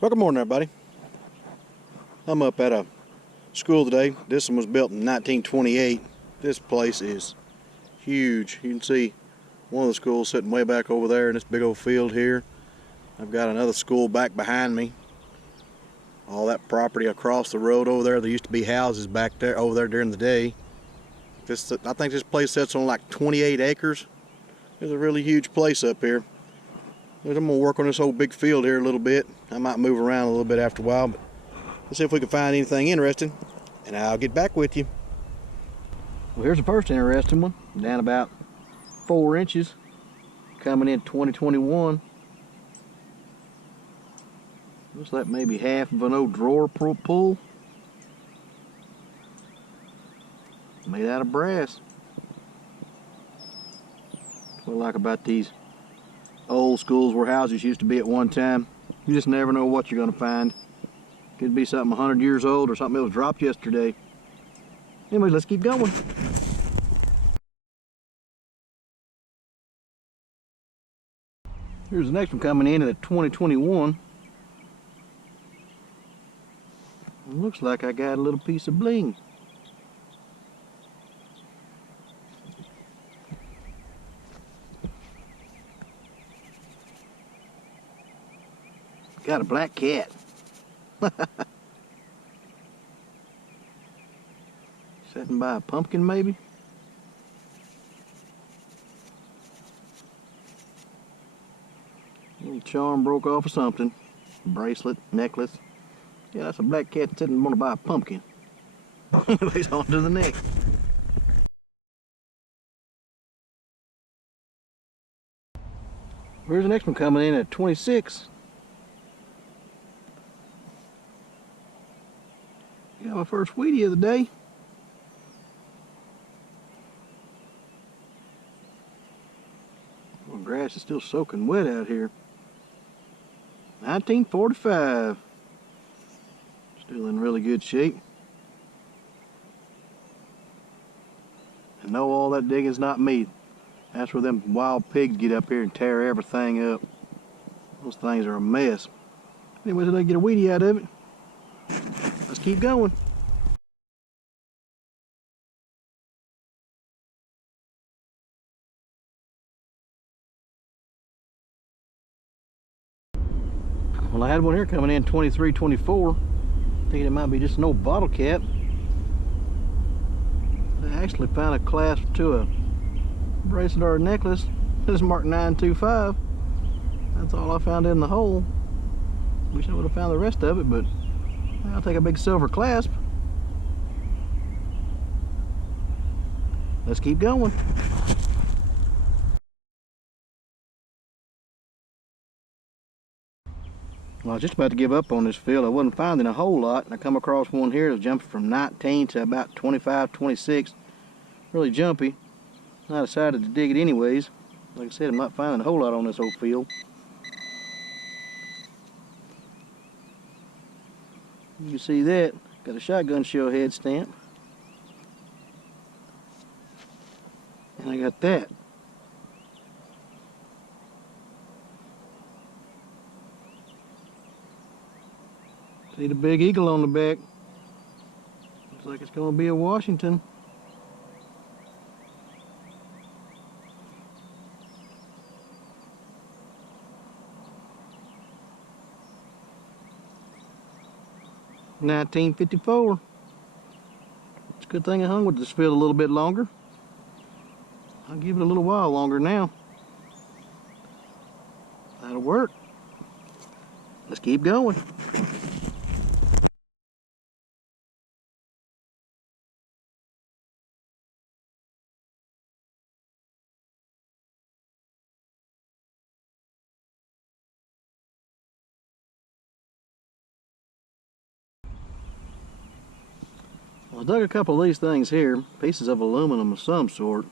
Well, good morning, everybody. I'm up at a school today. This one was built in 1928. This place is huge. You can see one of the schools sitting way back over there in this big old field here. I've got another school back behind me. All that property across the road over there. There used to be houses back there over there during the day. I think this place sits on like 28 acres. It's a really huge place up here. I'm going to work on this whole big field here a little bit. I might move around a little bit after a while, but let's see if we can find anything interesting, and I'll get back with you. Well, here's the first interesting one, down about 4 inches, coming in 2021. Looks like maybe half of an old drawer pull. Made out of brass. That's what I like about these old schools where houses used to be at one time. You just never know what you're going to find. Could be something 100 years old or something that was dropped yesterday. Anyway, let's keep going. Here's the next one coming in at a 2021. It looks like I got a little piece of bling. Got a black cat. Sitting by a pumpkin, maybe? Little charm broke off or something. Bracelet, necklace. Yeah, that's a black cat sitting by a pumpkin. Anyways, on to the next. Here's the next one coming in at 26. Got my first weedie of the day. Well, grass is still soaking wet out here. 1945. Still in really good shape. And no, all that digging's not me. That's where them wild pigs get up here and tear everything up. Those things are a mess. Anyways, I get a weedie out of it. Let's keep going. Well, I had one here coming in 23, 24. Thinking it might be just an old bottle cap. I actually found a clasp to a bracelet or a necklace. This is marked 925. That's all I found in the hole. Wish I would have found the rest of it, but I'll take a big silver clasp. Let's keep going. Well, I was just about to give up on this field. I wasn't finding a whole lot, and I come across one here that's jumping from 19 to about 25, 26. Really jumpy. I decided to dig it anyways. Like I said, I'm not finding a whole lot on this whole field. You can see that. Got a shotgun shell head stamp. And I got that. See the big eagle on the back. Looks like it's going to be a Washington. $19.54. It's a good thing I hung with this field a little bit longer. I'll give it a little while longer now. That'll work. Let's keep going. Well, I dug a couple of these things here, pieces of aluminum of some sort.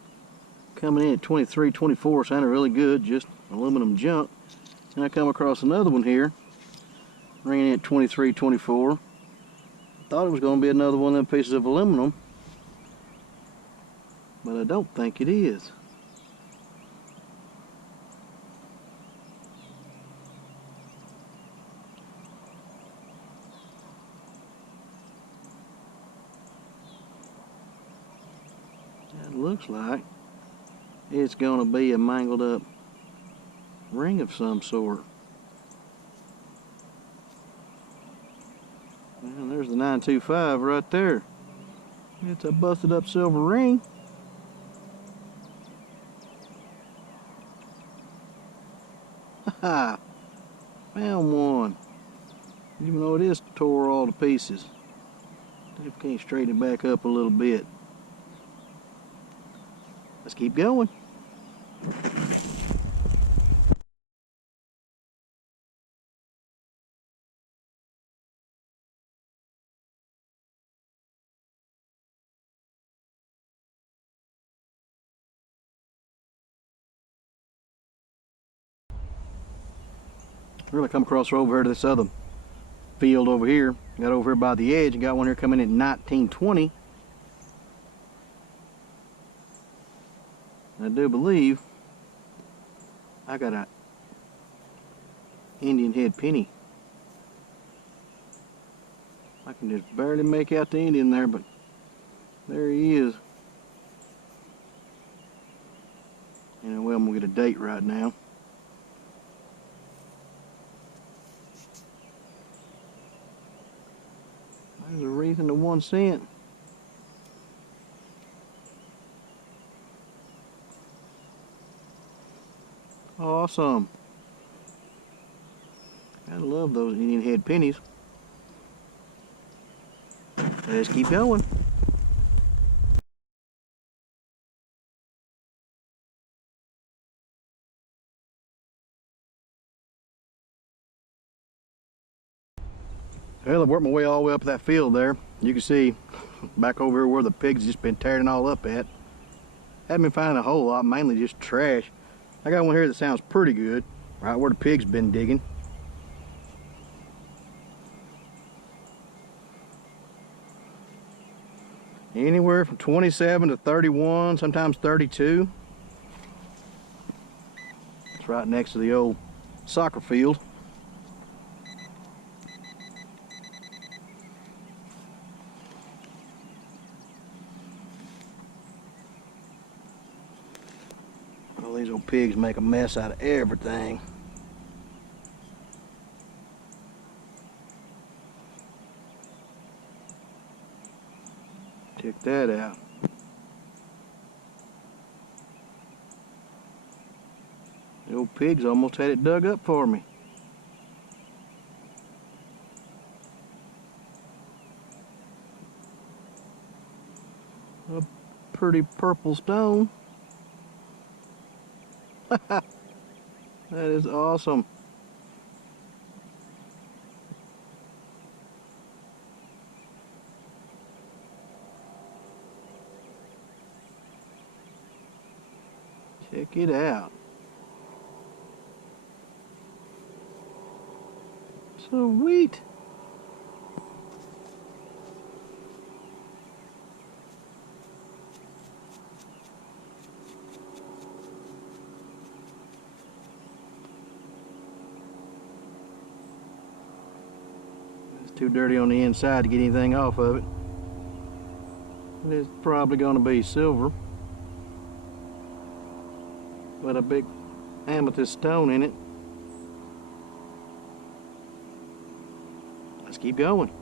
Coming in at 23, 24, sounded really good, just aluminum junk. And I come across another one here, ringing in at 23, 24. Thought it was going to be another one of them pieces of aluminum, but I don't think it is. It looks like it's gonna be a mangled up ring of some sort. And there's the 925 right there. It's a busted up silver ring. Haha, found one. Even though it is tore all to pieces. See if we can't straighten it back up a little bit. Let's keep going. Really come across over here to this other field over here. Got over here by the edge and got one here coming in 1920. I do believe I got a Indian head penny. I can just barely make out the Indian there, but there he is. Anyway, I'm gonna get a date right now. There's a reason to 1 cent. Awesome. I love those Indian head pennies. Let's keep going. Well, I've worked my way all the way up that field there. You can see back over here where the pigs just been tearing it all up at. Haven't been finding a whole lot, mainly just trash. I got one here that sounds pretty good, right where the pigs been digging. Anywhere from 27 to 31, sometimes 32. It's right next to the old soccer field. Well, these old pigs make a mess out of everything. Check that out. The old pigs almost had it dug up for me. A pretty purple stone. That is awesome. Check it out. Sweet. It's too dirty on the inside to get anything off of it. It's probably going to be silver. With a big amethyst stone in it. Let's keep going.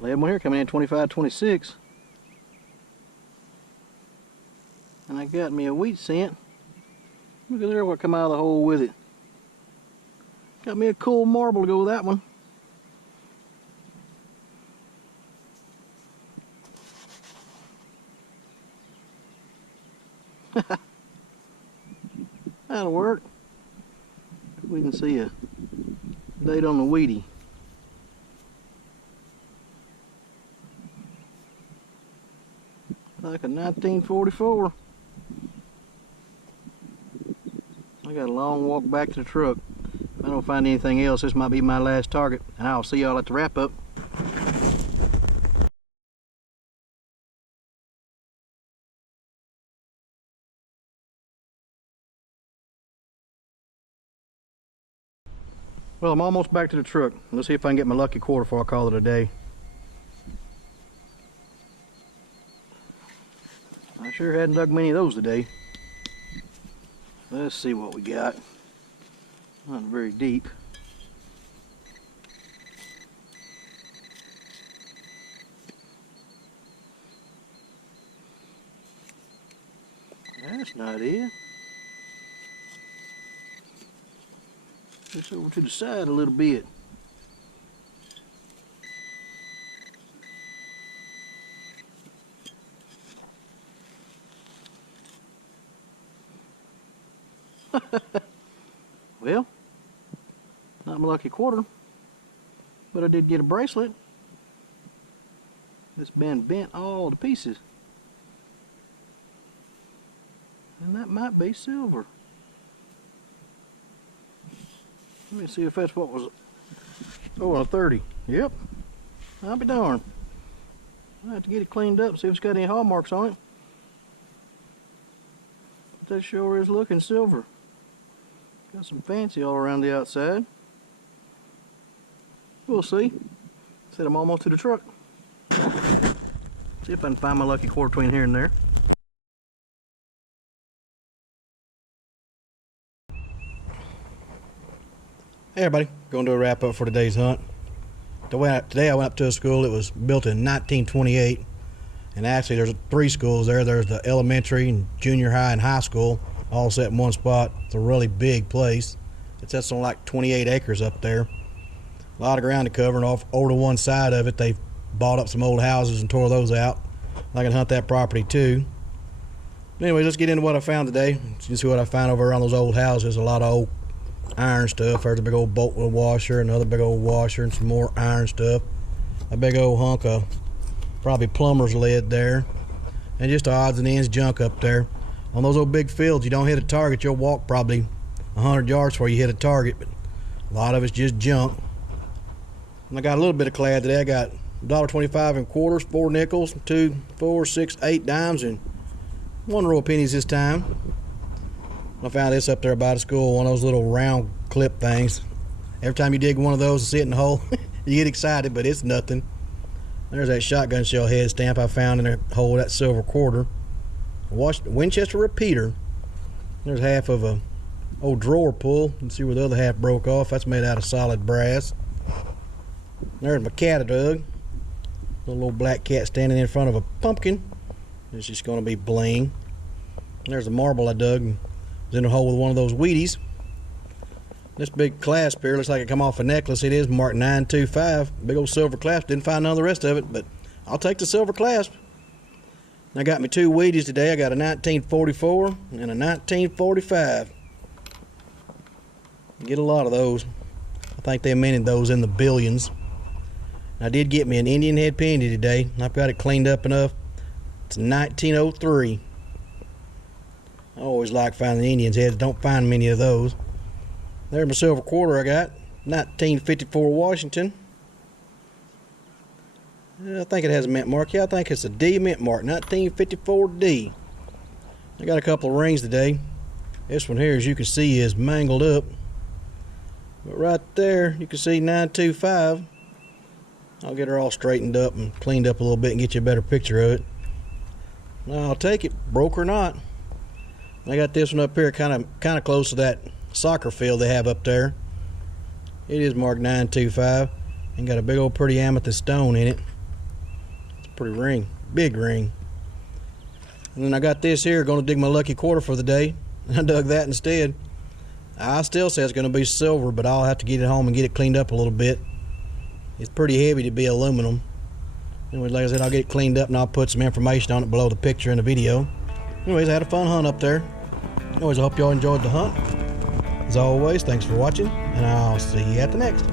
Lay one here coming in 25-26. And I got me a wheat cent. Look at there what come out of the hole with it. Got me a cool marble to go with that one. That'll work. We can see a date on the Wheatie. Like a 1944. I got a long walk back to the truck. If I don't find anything else, this might be my last target, and I'll see y'all at the wrap up. Well, I'm almost back to the truck. Let's see if I can get my lucky quarter before I call it a day. I sure hadn't dug many of those today. Let's see what we got. Not very deep. That's not it. Just over to the side a little bit. Well, not my lucky quarter, but I did get a bracelet. It's been bent all to pieces. And that might be silver. Let me see if that's what was. Oh, a 30. Yep. I'll be darned. I'll have to get it cleaned up, see if it's got any hallmarks on it. But that sure is looking silver. Got some fancy all around the outside. We'll see. Said I'm almost to the truck. See if I can find my lucky quarter between here and there. Hey everybody, going to do a wrap up for today's hunt. Today I went up to a school. It was built in 1928, and actually there's 3 schools there. There's the elementary and junior high and high school all set in one spot. It's a really big place. It sits on like 28 acres up there. A lot of ground to cover, and off over to one side of it they've bought up some old houses and tore those out. I can hunt that property too. But anyway, let's get into what I found today. You can see what I found over around those old houses. A lot of old iron stuff. There's a big old bolt with a washer, another big old washer, and some more iron stuff. A big old hunk of probably plumber's lead there, and just odds and ends junk up there. On those old big fields, you don't hit a target, you'll walk probably 100 yards before you hit a target, but a lot of it's just junk. And I got a little bit of clad today. I got $1.25 in quarters, 4 nickels, 2, 4, 6, 8 dimes, and 1 row of pennies this time. I found this up there by the school, one of those little round clip things. Every time you dig one of those and see it in the hole, you get excited, but it's nothing. There's that shotgun shell head stamp I found in the hole of that silver quarter. A Winchester repeater. There's half of a old drawer pull. You can see where the other half broke off. That's made out of solid brass. There's my cat I dug. Little old black cat standing in front of a pumpkin. It's just going to be bling. There's a marble I dug. It was in a hole with one of those Wheaties. This big clasp here looks like it come off a necklace. It is marked 925. Big old silver clasp. Didn't find none of the rest of it, but I'll take the silver clasp. I got me 2 Wheaties today. I got a 1944 and a 1945. Get a lot of those. I think they minted those in the billions. I did get me an Indian head penny today. I've got it cleaned up enough. It's 1903. I always like finding the Indians' heads. Don't find many of those. There's my silver quarter I got. 1954 Washington. I think it has a mint mark. Yeah, I think it's a D mint mark. 1954 D. I got a couple of rings today. This one here, as you can see, is mangled up. But right there, you can see 925. I'll get her all straightened up and cleaned up a little bit and get you a better picture of it. Now, I'll take it, broke or not. I got this one up here kind of close to that soccer field they have up there. It is marked 925 and got a big old pretty amethyst stone in it. It's a pretty ring, big ring. And then I got this here, going to dig my lucky quarter for the day. I dug that instead. I still say it's going to be silver, but I'll have to get it home and get it cleaned up a little bit. It's pretty heavy to be aluminum. Anyway, like I said, I'll get it cleaned up and I'll put some information on it below the picture in the video. Anyways, I had a fun hunt up there. Anyways, I hope y'all enjoyed the hunt. As always, thanks for watching, and I'll see you at the next.